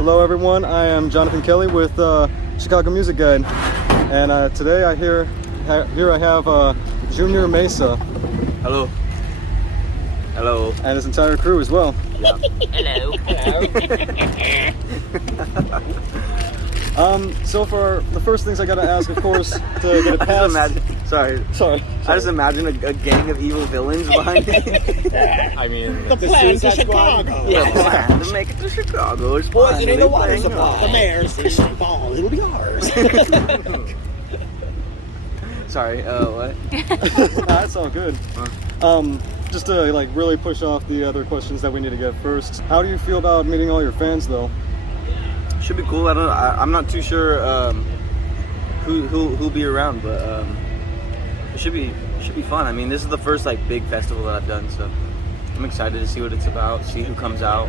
Hello everyone, I am Johnathon Kelly with Chicago Music Guide, and today I have Junior Mesa. Hello. Hello. And his entire crew as well. Yeah. Hello. So for the first things I gotta ask, of course, to get it past. Sorry. I just imagine a gang of evil villains behind me. I mean, the plan to Chicago. Yeah, the plan to make it to Chicago. It's Poisoning the water playing supply. The mayor's fishing ball. It'll be ours. Sorry. What? That's all good. Just to really push off the other questions that we need to get first. How do you feel about meeting all your fans, though? Should be cool. I'm not too sure who'll be around, but it should be fun. I mean, this is the first big festival that I've done, so I'm excited to see what it's about, see who comes out.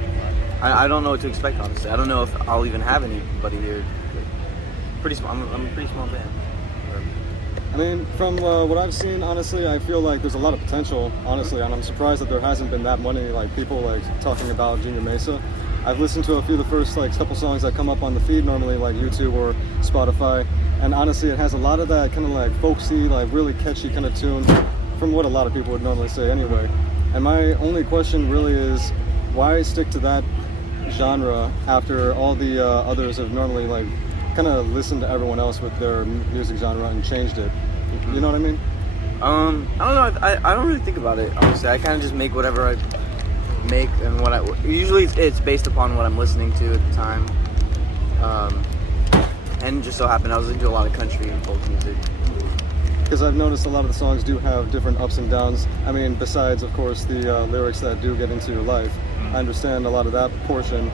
I don't know what to expect, honestly. I don't know if I'll even have anybody here. Pretty small. I'm a pretty small band. I mean, from what I've seen, honestly, I feel like there's a lot of potential, honestly, and I'm surprised that there hasn't been that many people talking about Junior Mesa. I've listened to a few of the first couple songs that come up on the feed normally, like YouTube or Spotify, and honestly, it has a lot of that kind of folksy, really catchy kind of tune, from what a lot of people would normally say anyway. And my only question really is, why stick to that genre after all the others have normally kind of listened to everyone else with their music genre and changed it? You know what I mean? I don't know. I don't really think about it, honestly. I kind of just make whatever I make, and usually it's based upon what I'm listening to at the time. And just so happened I was into a lot of country and folk music. Because I've noticed a lot of the songs do have different ups and downs. I mean, besides, of course, the lyrics that do get into your life. I understand a lot of that portion,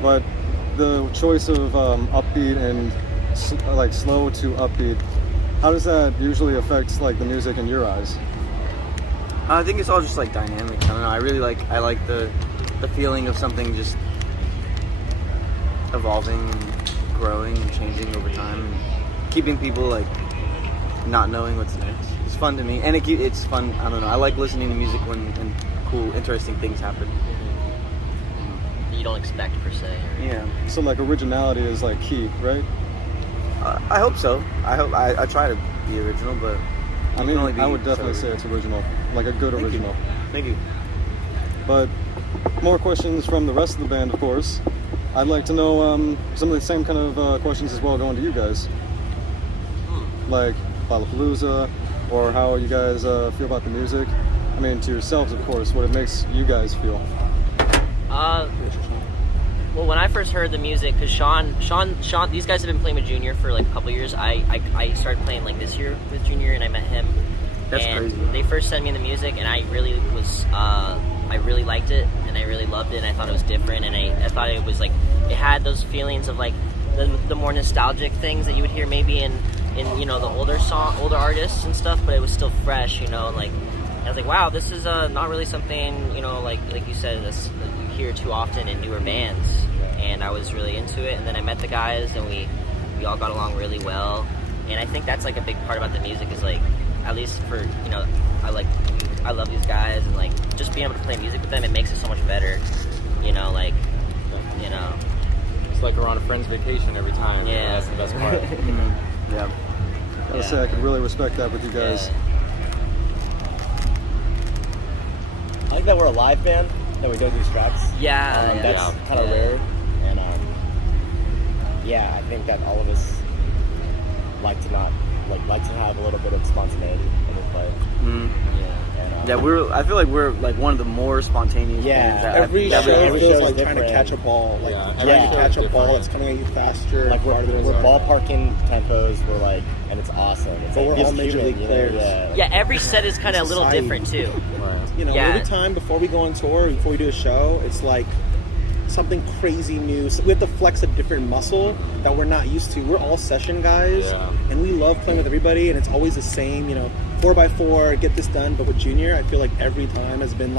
but the choice of upbeat and slow to upbeat, how does that usually affect the music in your eyes? I think it's all just dynamic. I don't know. I like the feeling of something just evolving and growing and changing over time, and keeping people not knowing what's next. It's fun to me, and it's fun. I don't know. I like listening to music when cool, interesting things happen. You don't expect per se. Yeah. So originality is key, right? I hope so. I try to be original, but I mean, I would definitely say it's original, a good original. Thank you. But more questions from the rest of the band, of course. I'd like to know some of the same kind of questions as well going to you guys. Like Lollapalooza, or how you guys feel about the music. I mean, to yourselves, of course, what it makes you guys feel. Well, when I first heard the music, because Sean, these guys have been playing with Junior for a couple years. I started playing this year with Junior, and I met him. That's and crazy. They first sent me the music, and I really liked it, and I really loved it, and I thought it was different, and I thought it was it had those feelings of the more nostalgic things that you would hear maybe in the older artists and stuff, but it was still fresh, and I was wow, this is not really something like you said, this you hear too often in newer bands. And I was really into it, and then I met the guys, and we all got along really well. And I think that's a big part about the music is at least for I love these guys, and just being able to play music with them, it makes it so much better. It's like we're on a friend's vacation every time. Yeah, that's the best part. Yeah. I would say I could really respect that with you guys. I like that we're a live band, that we don't do straps. Yeah, That's kind of rare. And I think that all of us like to have a little bit of spontaneity when we play. I feel like we're one of the more spontaneous bands. Every show is trying to catch a ball. Catch a ball that's coming at you faster. We're ballparking tempos. We're and it's awesome. It's we're all major league players. Yeah, every set is kind of a little different too. Every time before we go on tour, before we do a show, it's something crazy new. So we have to flex a different muscle that we're not used to. We're all session guys, and we love playing with everybody, and it's always the same, 4x4, get this done. But with Junior, I feel every time has been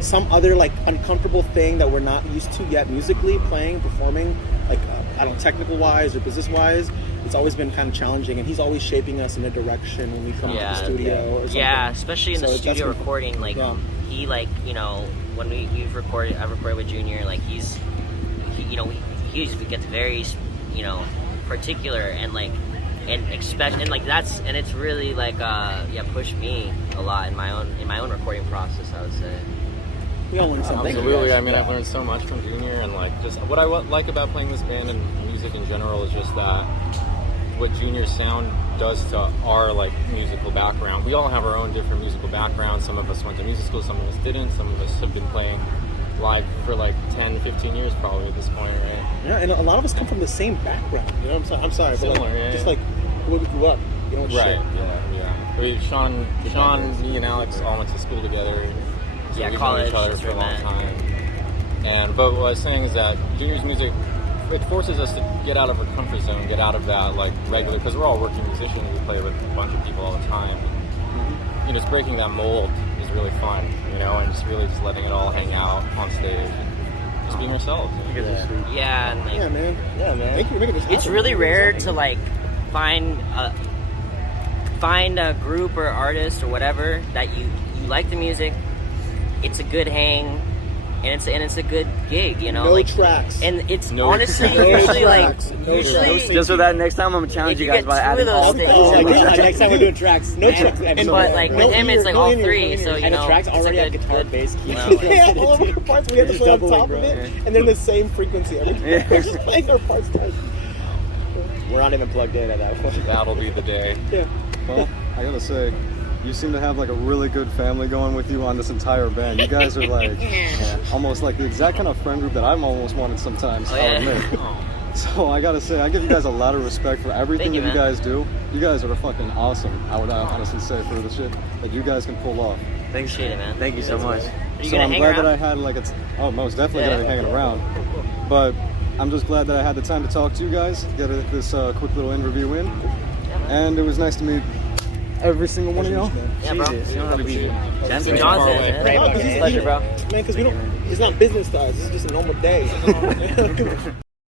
some other uncomfortable thing that we're not used to yet musically, playing, performing, I don't know, technical wise or business wise. It's always been kind of challenging, and he's always shaping us in a direction when we come to the studio or something. Yeah, especially in the studio recording, he when I've recorded with Junior, he he gets very, you know, particular and like, and expect, and like that's, and it's really like pushed me a lot in my own recording process, I would say. We all learned something. Absolutely. I mean, I've learned so much from Junior, and like just what I like about playing this band and music in general is just that what Junior's sound does to our like musical background. We all have our own different musical backgrounds. Some of us went to music school, some of us didn't. Some of us have been playing live for like 10, 15 years probably at this point, right? Yeah, and a lot of us come from the same background. You know what I'm sorry, but Similar, like, yeah, just yeah. like where we grew up. You know, Right. shit. Yeah. Sean, me and Alex all went to school together. So Yeah, we've known college, each other that's for a where we long met. time. But what I was saying is that Junior's music, it forces us to get out of our comfort zone, get out of that like regular, because we're all working musicians, we play with a bunch of people all the time. And, just breaking that mold is really fun, and just really just letting it all hang out on stage. And just being ourselves. Yeah, and like, Yeah, man. Yeah, man. Thank you for making this happen. it's really rare to like find a group or artist or whatever that you like the music. It's a good hang, and it's a good gig, No like tracks. And it's No honestly tracks. usually No like tracks. No usually Just for that, next time I'm gonna if challenge you you guys get by two of adding all those the things, Oh my and god! Next time we're doing tracks. No tracks. and but like with him it's like all three, so you And know the tracks it's a already have good- guitar, good- bass, keys. well, like- Yeah, all of our parts we have to Just play on doubling, top bro. of it, and they're the same frequency every time. We're just playing our parts tight. We're not even plugged in at that point. That'll be the day. Yeah. Well, I gotta say, you seem to have like a really good family going with you on this entire band. You guys are like almost like the exact kind of friend group that I've almost wanted sometimes. Oh, I'll yeah. admit. So I gotta say, I give you guys a lot of respect for everything Thank you, that you man. guys do. You guys are fucking awesome. I would honestly say for the shit that you guys can pull off. Thanks, Appreciate it, man. Thank you so much. Are you So gonna I'm hang glad around? that I had like most definitely Yeah. gonna be hanging around. But I'm just glad that I had the time to talk to you guys, get this quick little interview in, and it was nice to meet every single one of y'all. Yeah, bro. You don't have to be gentle. Johnson, away. man. No, 'cause Pleasure, bro. Man, because we don't. It's not business to us. It's just a normal day.